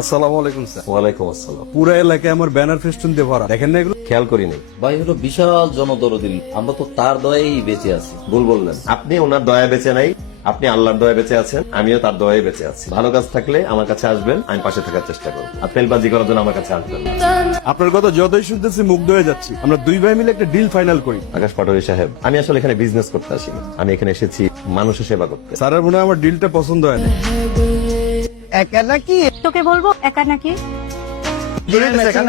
আসসালামু আলাইকুম স্যার। ওয়ালাইকুম আসসালাম। পুরো এলাকায় আমার ব্যানার ফেস্টুন দিয়ে ভরা, দেখেন না এগুলো? খেয়াল করিনি। ভাই হলো বিশাল জনদরদি, আমরা তো তার দয়াই বেঁচে আছি। ভুল বললেন, আপনি ওনার দয়া বেঁচে নাই, আপনি আল্লাহর দয়া বেঁচে আছেন, আমিও তার দয়ায় বেঁচে আছি। ভালো কাজ থাকলে আমার কাছে আসবেন, আমি পাশে থাকার চেষ্টা করব। আর তেলবাজি করার জন্য আমার কাছে আসবেন না। আপনার কথা যতই শুনতেছি মুগ্ধ হয়ে যাচ্ছি। আমরা দুই ভাই মিলে একটা ডিল ফাইনাল করি। আকাশ পাটোয়ারি সাহেব, আমি আসলে এখানে বিজনেস করতে আসিনি, আমি এখানে এসেছি মানুষের সেবা করতে। স্যারের মনে হয় আমার ডিলটা পছন্দ হয় না। একা নাকি? তোকে বলবো একা নাকি?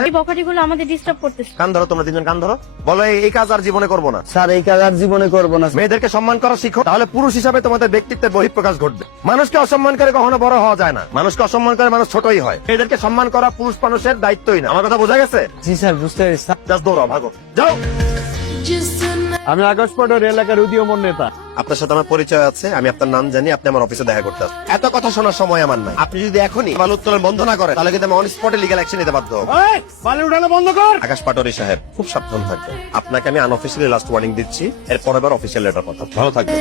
এই বকরিগুলো আমাদের ডিস্টার্ব করতেছে। কান ধরো, তোমরা তিনজন কান ধরো। বলো এই কাজ আর জীবনে করবো না। স্যার এই কাজ আর জীবনে করবো না। মেয়েদেরকে সম্মান করা শিখো, তাহলে পুরুষ হিসাবে তোমাদের ব্যক্তিত্বের বহিঃপ্রকাশ ঘটবে। মানুষকে অসম্মান করে কখনো বড় হওয়া যায় না, মানুষকে অসম্মান করে মানুষ ছোটই হয়। মেয়েদেরকে সম্মান করা পুরুষ মানুষের দায়িত্বই না। আমার কথা বোঝা গেছে? জি স্যার, বুঝতে পেরেছি। জাস্ট দৌড়াও, ভাগো, যাও। আমি আকাশ পাটোয়ারি এলাকার উদীয়মান নেতা। আপনার সাথে আমার পরিচয় আছে, আমি আপনার নাম জানি, আপনি আমার অফিসে দেখা করতে আসেন। এত কথা শোনার সময় আমার নাই। আপনি যদি এখনই বালু উত্তোলন বন্ধ না করেন, তাহলে কিন্তু আমি অন স্পটে লিগ্যাল অ্যাকশন নিতে বাধ্য হবো। বালি উঠানো বন্ধ কর। আকাশ পাটোয়ারি সাহেব, খুব সাবধান থাকবেন। আপনাকে আমি আনঅফিসিয়ালি লাস্ট ওয়ার্নিং দিচ্ছি, এর পরের বার অফিসিয়াল লেটার পাঠাবো। ভালো থাকবেন।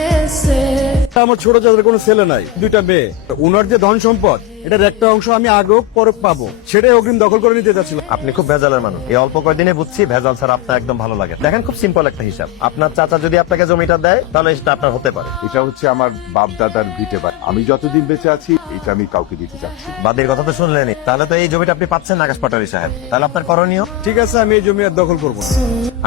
আমার ছোট চাচার কোনো ছেলে নাই, দুইটা মেয়ে। উনার যে ধন সম্পদ, এটার একটা অংশ আমি আগেও পরে পাবো, সেটাই অগ্রিম দখল করে নিতে চাচ্ছিল। আপনি খুব ভেজালের মানুষ। এই অল্প কয়েকদিনে বুঝছি ভেজাল ছাড়া আপনার একদম ভালো লাগে। দেখেন, খুব সিম্পল একটা হিসাব। আপনার চাচা যদি আপনাকে জমিটা দেয়, তাহলে সেটা আপনার হতে পারে। এটা হচ্ছে আমার বাপ দাদার ভিটে বাড়ি। আমি যতদিন বেঁচে আছি এটা আমি কাউকে দিতে চাচ্ছি না। বাদের কথা তো শুনলেনই। তাহলে তো এই জমিটা আপনি পাচ্ছেন না আকাশ পাটোয়ারি সাহেব। তাহলে আপনার করণীয়? ঠিক আছে, আমি এই জমি আর দখল করবো না।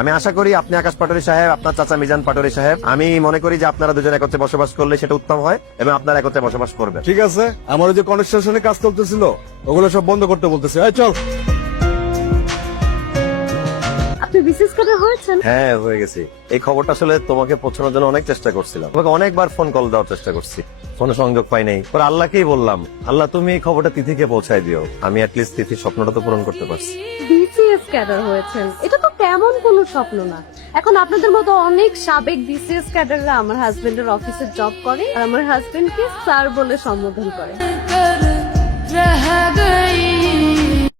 আমি আশা করি আপনি আকাশ পাটোয়ারি সাহেব, আপনার চাচা মিজান পাটোয়ারি সাহেব, আমি মনে করি যে আপনারা দুজন একত্রে বসবাস করলে সেটা উত্তম হয় এবং আপনারা একত্রে বসবাস করবেন। ঠিক আছে, আমার ওই যে কনস্ট্রাকশনে কাজ চলতেছিল, ওগুলো সব বন্ধ করতে বলতেছে। এই চল। আপনি বিশেষ করে হয়েছেন? হ্যাঁ, হয়ে গেছি। এই খবরটা আসলে তোমাকে পৌঁছানোর জন্য অনেক চেষ্টা করছিলাম, তোমাকে অনেকবার ফোন কল দেওয়ার চেষ্টা করছি, ফোনে সংযোগ পাই নাই। পরে আল্লাহকেই বললাম, আল্লাহ তুমি এই খবরটা তিথিকে পৌঁছায় দিও। আমি অ্যাটলিস্ট তিথির স্বপ্নটা তো পূরণ করতে পারছি। বিসিএস ক্যাডার হয়েছেন, এটা তো তেমন কোনো স্বপ্ন না। এখন আপনাদের মতো অনেক সাবেক বিসিএস ক্যাডাররা আমার হাজবেন্ডের অফিসে জব করে আর আমার হাজবেন্ডকে স্যার বলে সম্বোধন করে।